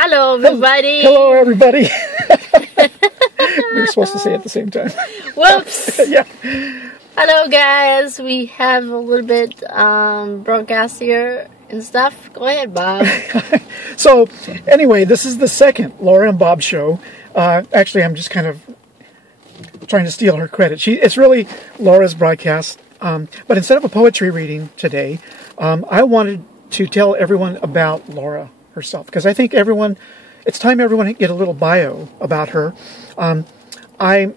Hello, everybody. Hello, everybody. We were supposed to say it at the same time. Whoops. Yeah. Hello, guys. We have a little bit broadcast here and stuff. Go ahead, Bob. So, anyway, this is the second Laura and Bob show. Actually, I'm just kind of trying to steal her credit. It's really Laura's broadcast. But instead of a poetry reading today, I wanted to tell everyone about Laura herself, because I think it's time everyone get a little bio about her. I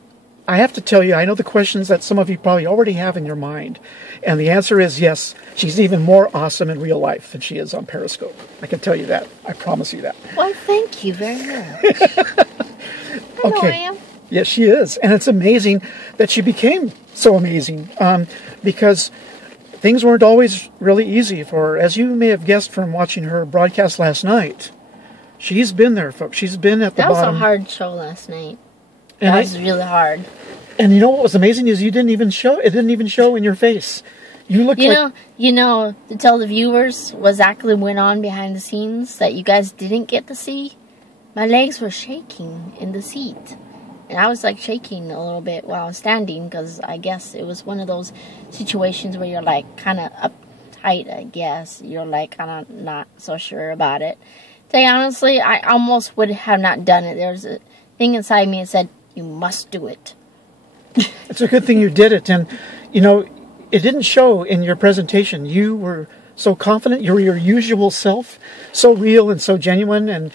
have to tell you, I know the questions that some of you probably already have in your mind, and the answer is yes, she's even more awesome in real life than she is on Periscope. I can tell you that. I promise you that. Well, thank you very much. I know I am. Yes, she is. And it's amazing that she became so amazing, because things weren't always really easy for her. As you may have guessed from watching her broadcast last night, she's been there, folks. She's been at the bottom. That was a hard show last night. That was really hard. And you know what was amazing is it didn't even show in your face. You looked to tell the viewers what exactly went on behind the scenes that you guys didn't get to see. My legs were shaking in the seat. And I was like shaking a little bit while I was standing, because I guess it was one of those situations where you're like kind of uptight, I guess. You're like kind of not so sure about it. To tell you honestly, I almost would have not done it. There's a thing inside me that said, you must do it. It's a good thing you did it. And, it didn't show in your presentation. You were so confident. You were your usual self, so real and so genuine.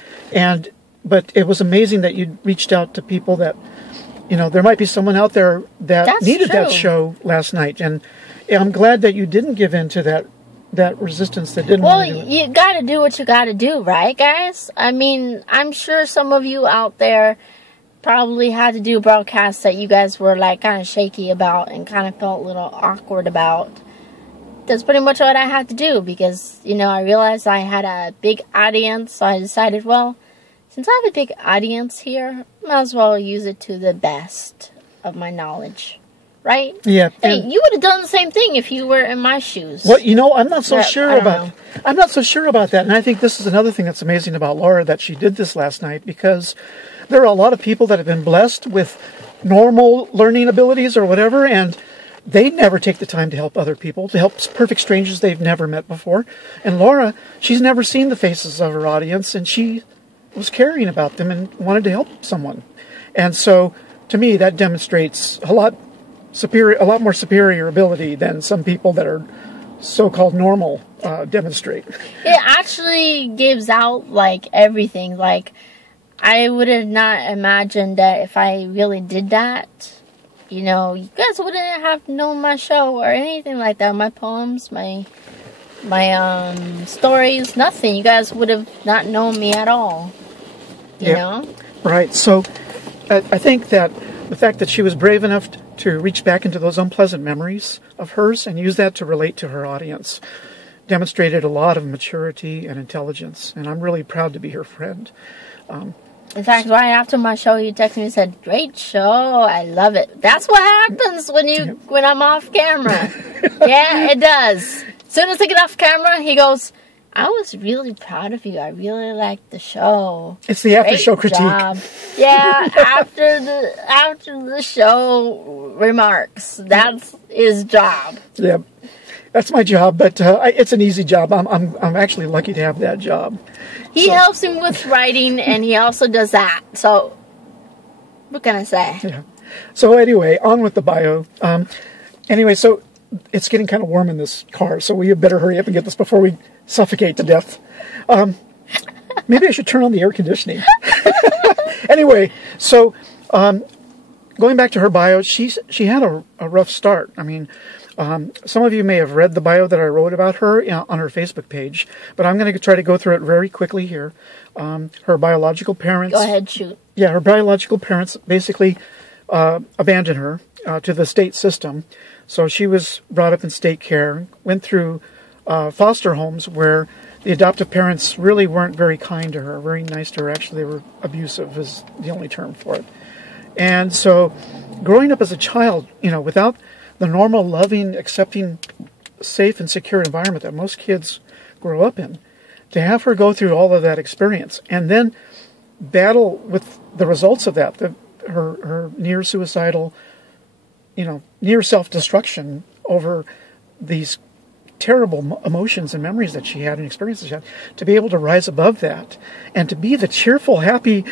But it was amazing that you reached out to people that, there might be someone out there that needed that show last night. And I'm glad that you didn't give in to that resistance that didn't want to do it. You got to do what you got to do, right, guys? I mean, I'm sure some of you out there probably had to do broadcasts that you guys were like kind of shaky about and kind of felt a little awkward about. That's pretty much what I had to do, because, I realized I had a big audience, so I decided, well, since I have a big audience here, I might as well use it to the best of my knowledge. Right? Yeah. Hey, you would have done the same thing if you were in my shoes. Well, I'm not so sure about that. And I think this is another thing that's amazing about Laura, that she did this last night, because there are a lot of people that have been blessed with normal learning abilities or whatever, and they never take the time to help other people, to help perfect strangers they've never met before. And Laura, she's never seen the faces of her audience, and she was caring about them and wanted to help someone. And so, to me, that demonstrates a lot more superior ability than some people that are so-called normal demonstrate. It actually gives out, like, everything. Like, I would have not imagined that if I really did that, you guys wouldn't have known my show or anything like that. My poems, my stories, nothing. You guys would have not known me at all. You know? Right. So I think that the fact that she was brave enough to reach back into those unpleasant memories of hers and use that to relate to her audience demonstrated a lot of maturity and intelligence. And I'm really proud to be her friend. In fact, right after my show, you texted me and said, "Great show, I love it." That's what happens when I'm off camera. Yeah, it does. As soon as I get off camera, he goes, "I was really proud of you. I really liked the show." It's the after-show critique. Yeah, after the show remarks. That's his job. Yeah, that's my job, but it's an easy job. I'm actually lucky to have that job. He helps him with writing, and he also does that. So, what can I say? Yeah. So anyway, on with the bio. So it's getting kind of warm in this car, so we better hurry up and get this before we suffocate to death. Maybe I should turn on the air conditioning. Anyway, so going back to her bio, she had a rough start. I mean, some of you may have read the bio that I wrote about her on her Facebook page, but I'm going to try to go through it very quickly here. Her biological parents... Go ahead, shoot. Yeah, her biological parents basically abandoned her to the state system. So she was brought up in state care, went through foster homes where the adoptive parents really weren't very kind to her, very nice to her. Actually, they were abusive is the only term for it. And so growing up as a child, without the normal, loving, accepting, safe and secure environment that most kids grow up in, to have her go through all of that experience and then battle with the results of that, her near suicidal, near self-destruction over these terrible emotions and memories that she had and experiences she had, to be able to rise above that and to be the cheerful, happy,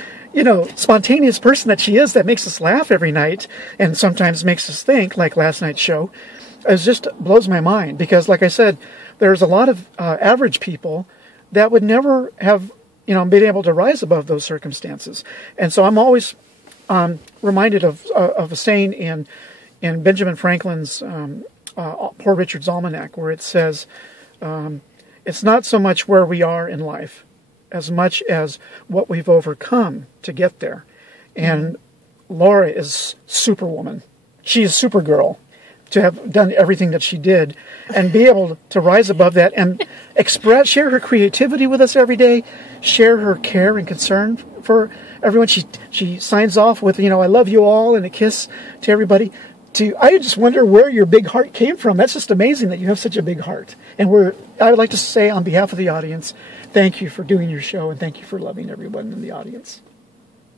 spontaneous person that she is, that makes us laugh every night and sometimes makes us think, like last night's show, it just blows my mind. Because, like I said, there's a lot of average people that would never have, been able to rise above those circumstances. And so I'm always reminded of a saying in Benjamin Franklin's Poor Richard's Almanac, where it says, it's not so much where we are in life as much as what we've overcome to get there. And Laura is Superwoman. She is Supergirl, to have done everything that she did and be able to rise above that and share her creativity with us every day, share her care and concern for everyone. She signs off with, I love you all, and a kiss to everybody. I just wonder where your big heart came from. That's just amazing that you have such a big heart. And I would like to say, on behalf of the audience, thank you for doing your show, and thank you for loving everyone in the audience.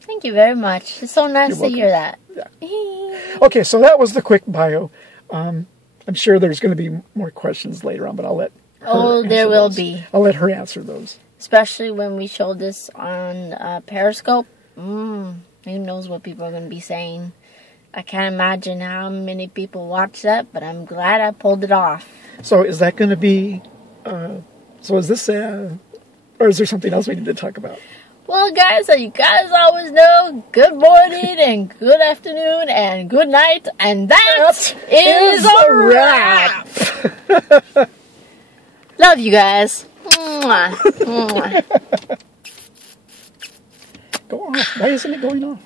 Thank you very much. It's so nice to hear that. Yeah. Okay, so that was the quick bio. I'm sure there's going to be more questions later on, but I'll let her there will those. be. I'll let her answer those. Especially when we show this on Periscope. Who knows what people are going to be saying. I can't imagine how many people watch that, but I'm glad I pulled it off. So is that going to be, is this, or is there something else we need to talk about? Well, guys, you guys always know good morning and good afternoon and good night, and that is a wrap. Love you guys. Mwah. Mwah. Go off. Why isn't it going off?